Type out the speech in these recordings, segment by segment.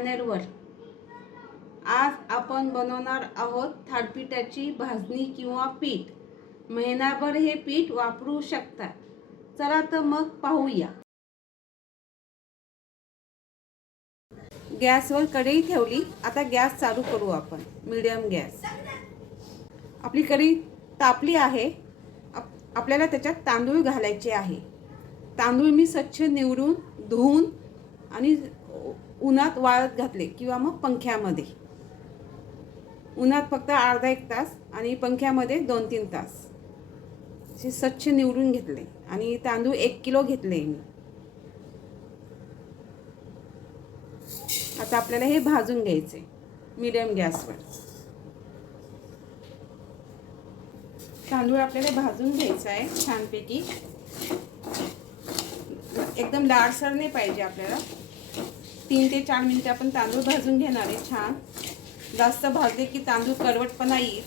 चॅनलवर आज आपण बनवणार आहोत थालीपीठाची भाजणी किंवा पीठ। महिनाभर हे पीठ वापरू शकता। चला तर मग पाहूया। गॅसवर कढई ठेवली। आता गॅस चालू करू आपण, मीडियम गॅस। आपली कढई तापली आहे। आपल्याला त्याच्यात तांदूळ घालायचे आहे। तांदूळ मी स्वच्छ निवडून धुवून आणि उन्हात वाळत घातले किंवा मग पंख्यामध्ये। उन्हात फक्त अर्धा एक तास आणि पंख्यामध्ये 2-3 तास असे स्वच्छ निवडून घेतले। आणि तांदूळ 1 किलो घेतले मी। आता आपल्याला हे भाजून घ्यायचे मीडियम गॅसवर। तांदूळ आपल्याला भाजून घ्यायचा आहे छानपैकी। एकदम लालसर नाही पाहिजे आपल्याला। 3 ते 4 मिनिटे आपण तांदूळ भाजून घेणार आहे छान। जास्त भाजले की तांदूळ कडवटपणा येईल।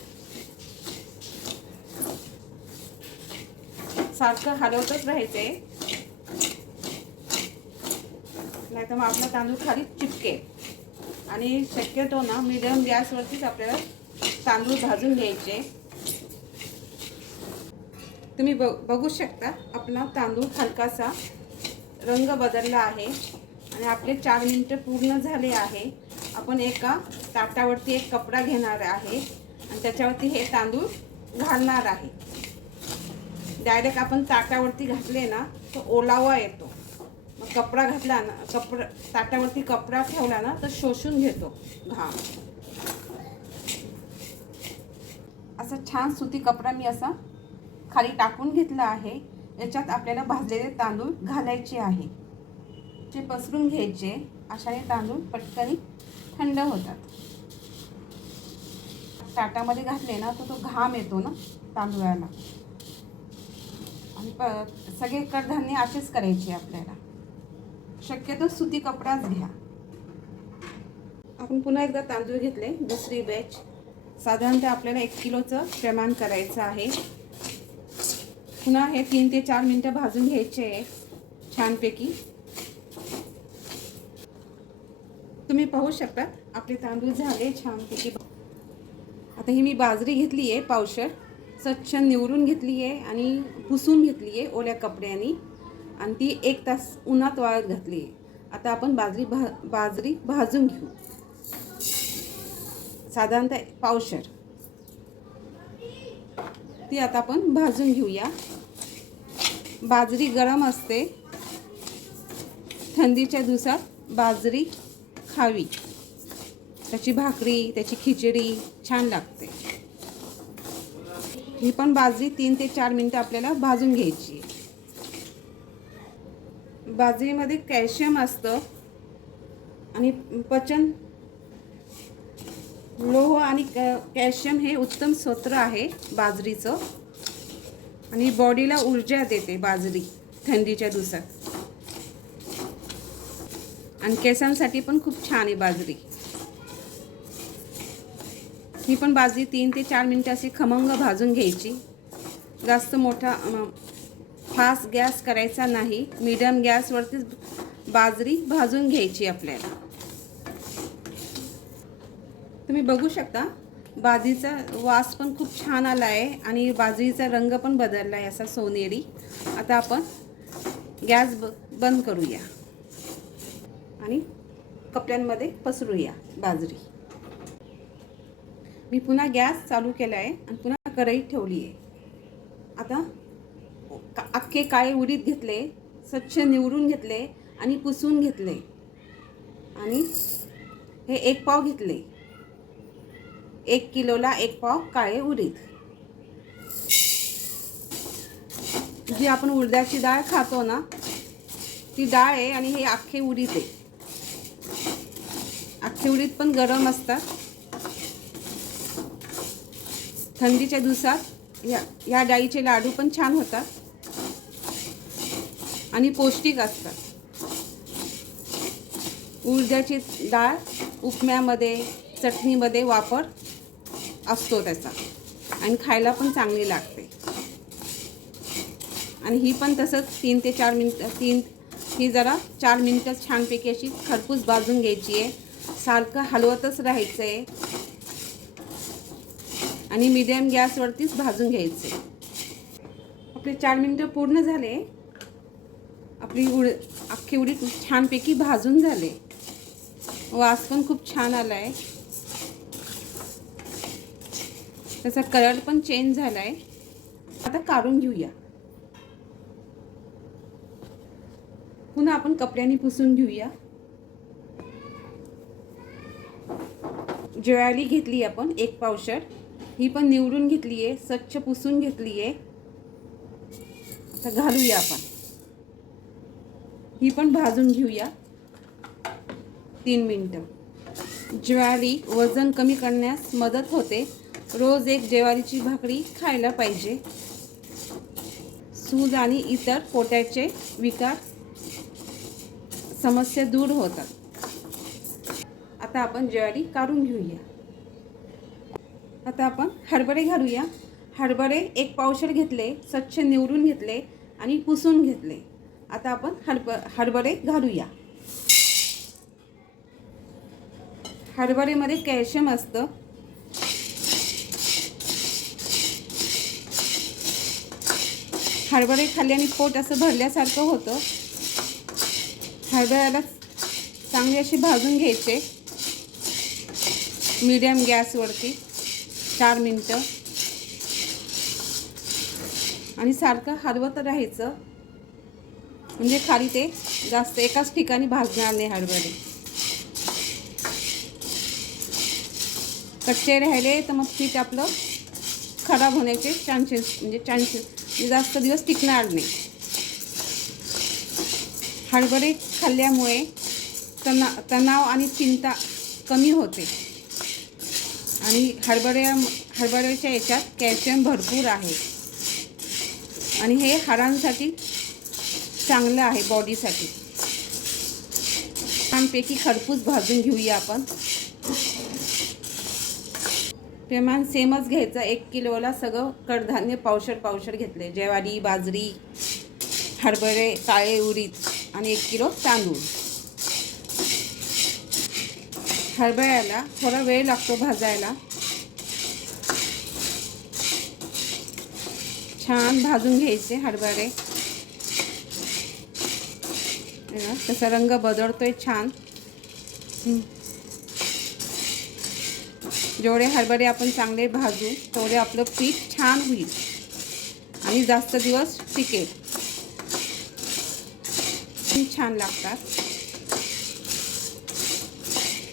सारखं हलवतच राहायचंय, नाहीतर मग आपला तांदूळ खाली चिपकेल। आणि शक्यतो ना मीडियम गॅसवरतीच आपल्याला तांदूळ भाजून घ्यायचे। तुम्ही बघू शकता आपला तांदूळ हलकासा रंग बदलला आहे आणि आपले 4 मिनिटे पूर्ण झाले आहे। आपण एका ताटावरती एक कपडा घेणार आहे आणि त्याच्यावरती हे तांदूळ घालणार आहे। डायरेक्ट आपण ताटावरती घातले ना तो ओलावा येतो। मग कपडा घातला ना, ताटावरती कपडा ठेवला ना तर शोषून घेतो घाम। असा छान सुती कपडा मी असा खाली टाकून घेतला आहे। याच्यात आपल्याला भाजलेले तांदूळ घालायचे आहे। ते पसरून घ्यायचे। अशाने तांदूळ पटकन थंड होतात। ताटामध्ये घातले ना तर तो घाम येतो ना तांदूळाला। आणि सगळे कडधान्य असेच करायचे आपल्याला। शक्यतो सुती कपडाच घ्या। आपण पुन्हा एकदा तांदूळ घेतले, दुसरी बॅच। साधारणतः आपल्याला 1 किलोचं प्रमाण करायचं आहे। पुन्हा हे 3 ते 4 मिनिटं भाजून घ्यायचे आहे छानपैकी। तुम्ही पाहू शकता आपले तांदूळ झाले छानपैकी। आता ही मी बाजरी घेतली आहे पावशर, स्वच्छ निवडून घेतली आहे आणि पुसून घेतली आहे ओल्या कपड्याने आणि ती 1 तास उन्हात वाळत घातली आहे। आता आपण बाजरी भाजून घेऊ। साधारणतः पावशर ती आता आपण भाजून घेऊया। बाजरी गरम असते, थंडीच्या दिवसात बाजरी खावी। त्याची भाकरी, त्याची खिचडी छान लागते। ही पण बाजरी 3 ते 4 मिनिटं आपल्याला भाजून घ्यायची। बाजरीमध्ये कॅल्शियम असतं आणि पचन, लोह आणि कॅल्शियम हे उत्तम स्रोत आहे बाजरीचं। आणि बॉडीला ऊर्जा देते बाजरी थंडीच्या दिवसात। आणि केसांसाठी पण खूप छान आहे बाजरी। ही पण बाजरी 3 ते 4 मिनिटं अशी खमंग भाजून घ्यायची। जास्त मोठा फास्ट गॅस करायचा नाही, मीडियम गॅसवरतीच बाजरी भाजून घ्यायची आपल्याला। तुम्ही बघू शकता बाजरीचा वास पण खूप छान आला आहे आणि बाजरीचा रंग पण बदलला आहे असा सोनेरी। आता आपण गॅस बंद करूया आणि कपड्यांमध्ये पसरूया बाजरी। मी पुन्हा गॅस चालू केला आहे आणि पुन्हा कढई ठेवली आहे। आता अख्खे काळे उडीद घेतले, स्वच्छ निवडून घेतले आणि पुसून घेतले आणि हे 1 पाव घेतले। 1 किलोला 1 पाव काळे उडीद। जी आपण उडदाची डाळ खातो ना ती डाळ आहे आणि हे अख्खे उडीद आहे। अख्खे उडीद पण गरम असतात। थंडीच्या दिवसात या डाळीचे लाडू पण छान होतात आणि पौष्टिक असतात। उडदाची डाळ उपम्यामध्ये, चटणीमध्ये वापर असतो त्याचा आणि खायला पण चांगली लागते। आणि ही पण तसंच 3 ते 4 मिनिटं ही जरा 4 मिनिटं छानपैकी अशी खरपूस भाजून घ्यायची आहे। सारखं हलवतच राहायचं आहे आणि मीडियम गॅसवरतीच भाजून घ्यायचे. आपले 4 मिनिटं पूर्ण झाले. आपली अख्खी उडीद छानपैकी भाजून झाले. वास पण खूप छान आला आहे. त्याचा कलर पण चेंज झाला आहे. आता काढून घेऊया. पुन्हा आपण कपड्याने पुसून घेऊया. ज्वारी घेतली आपण 1 पावशर. ही पण निवडून घेतली आहे, स्वच्छ पुसून घेतली आहे. आता घालूया आपण. ही पण भाजून घेऊया 3 मिनिटं. ज्वारी वजन कमी करण्यास मदत होते. रोज 1 ज्वारीची भाकरी खायला पाहिजे. सूज आणि इतर पोटाचे विकार समस्या दूर होतात. आता आपण ज्वारी काढून घेऊया. आता आपण हरभरे घालूया. हरभरे 1 पावशर घेतले, स्वच्छ निवडून घेतले आणि पुसून घेतले. आता आपण हरभरे घालूया. हरभऱ्यामध्ये कॅल्शियम असतं. हरभरे खाल्ल्याने पोट असं भरल्यासारखं होतं. हरभऱ्याला चांगले असे भाजून घ्यायचे मीडियम गॅसवरती 4 मिनिटं आणि सारखं हलवत राहायचं, म्हणजे खाली ते जास्त एकाच ठिकाणी भाजणार नाही. हरभरे कच्चे राहिले तर मग पीठ आपलं खराब होण्याचे चान्सेस जास्त दिवस टिकणार नाही. हरभरे खाल्ल्यामुळे तणाव आणि चिंता कमी होते आणि हरभऱ्याच्या याच्यात कॅल्शियम भरपूर आहे आणि हे हाडांसाठी चांगलं आहे, बॉडीसाठी. छानपैकी खरपूस भाजून घेऊया आपण. प्रमाण सेमच घ्यायचं. 1 किलोला सगळं कडधान्य पावशर घेतले. ज्वारी, बाजरी, हरभरे, काळे उडीद आणि 1 किलो तांदूळ. हरभऱ्याला थोडा वेळ लागतो भाजायला. छान भाजून घ्यायचे हरभरे. त्याचा रंग बदलतोय छान. जेवढे हरभरे आपण चांगले भाजू तेवढे आपलं पीठ छान होईल आणि जास्त दिवस टिकेल. छान लागतात.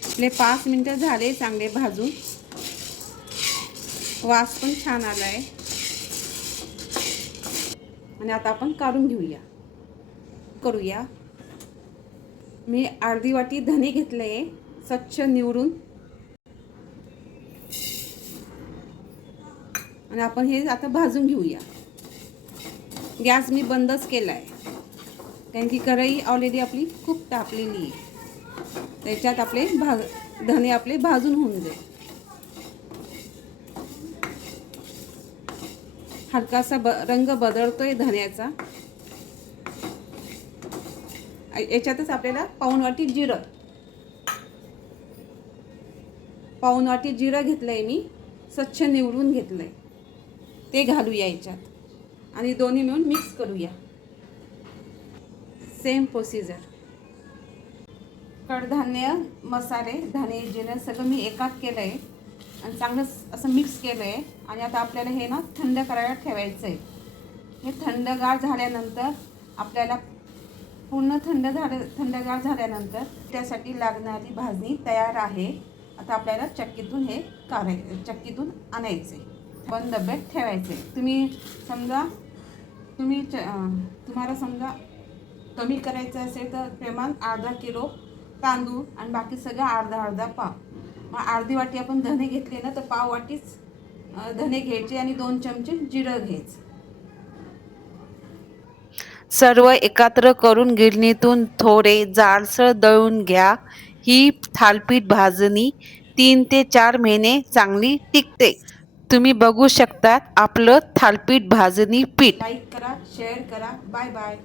आपले 5 मिनिटं झाले चांगले भाजून. वास पण छान आला आहे आणि आता आपण काढून करूया. मी अर्धी वाटी धने घेतले, स्वच्छ निवडून, आणि आपण हे आता भाजून घेऊया. गॅस मी बंदच केला आहे कारण की कढई ऑलरेडी आपली खूप तापलेली आहे. त्याच्यात आपले धने आपले भाजून होऊन जाईल. हलकासा रंग बदलतोय धन्याचा. याच्यातच आपल्याला पाऊण वाटी जिरं घेतलंय मी, स्वच्छ निवडून घेतलंय. ते घालूया याच्यात आणि दोन्ही मिळून मिक्स करूया. Same procedure. कडधान्य, मसाले, धने, जिरे सगळं मी एकात केलं आहे आणि चांगलं असं मिक्स केलं आहे. आणि आता आपल्याला हे ना थंड करायला ठेवायचं आहे. हे थंडगार झाल्यानंतर आपल्याला पूर्ण थंडगार झाल्यानंतर त्यासाठी लागणारी भाजणी तयार आहे. आता आपल्याला चक्कीतून आणायचे, बंद डब्यात ठेवायचे. तुम्हाला समजा कमी करायचं असेल तर प्रमाण अर्धा किलो तांदूळ आणि बाकी सगळं अर्धा पाव. मग अर्धी वाटी आपण धने घेतले ना तर पाव वाटीच धने घ्यायचे आणि 2 चमचे जिरं घ्यायचं. सर्व एकत्र करून गिरणीतून थोडे जाडसर दळून घ्या. ही थालीपीठ भाजणी 3 ते 4 महिने चांगली टिकते. तुम्ही बघू शकता आपलं थालीपीठ भाजणी पीठ. लाईक करा, शेअर करा. Bye bye.